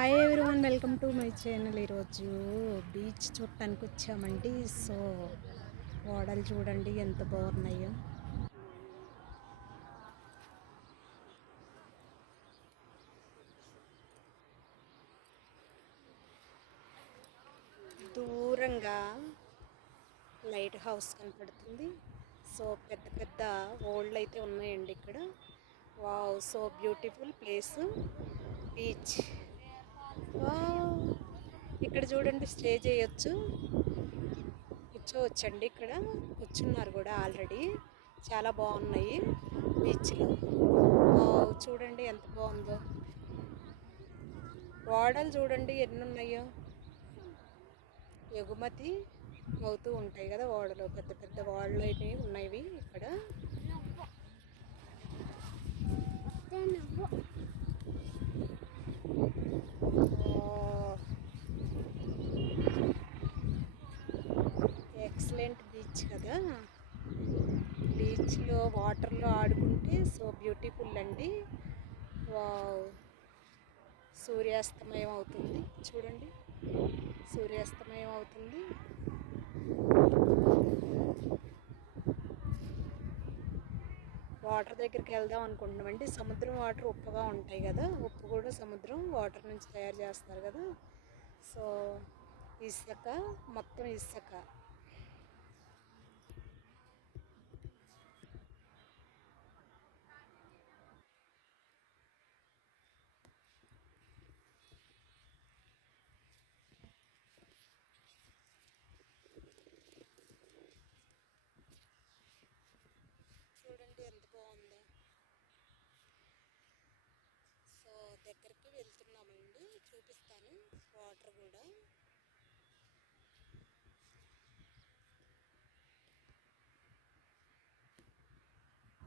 Hi everyone, welcome to my channel. ఈరోజు beach చూడటానికి వచ్చామండి. సో ఓడలు చూడండి ఎంత బాగున్నాయో. దూరంగా లైట్ హౌస్ కనపడుతుంది. సో పెద్ద పెద్ద ఓల్డ్ అయితే ఉన్నాయండి ఇక్కడ. Wow, so beautiful place beach. Wow, ఇక్కడ చూడండి స్టే చేయొచ్చు, కూర్చోవచ్చండి. ఇక్కడ కూర్చున్నారు కూడా ఆల్రెడీ. చాలా బాగున్నాయి బీచ్లో. వావ్, చూడండి ఎంత బాగుందో. ఓడలు చూడండి ఎన్ని ఉన్నాయో. ఎగుమతి అవుతూ ఉంటాయి కదా ఓడలు, పెద్ద పెద్ద ఓడలు అయితే ఉన్నాయి ఇక్కడ. ఎక్సలెంట్ బీచ్ కదా. బీచ్లో వాటర్లో ఆడుకుంటే సో బ్యూటిఫుల్ అండి. వావ్, సూర్యాస్తమయం అవుతుంది చూడండి, సూర్యాస్తమయం అవుతుంది. వాటర్ దగ్గరికి వెళ్దాం అనుకుంటున్నామండి. సముద్రం వాటర్ ఉప్పుగా ఉంటాయి కదా, ఉప్పు కూడా సముద్రం వాటర్ నుంచి తయారు చేస్తారు కదా. సో ఇసుక, మొత్తం ఇసుక.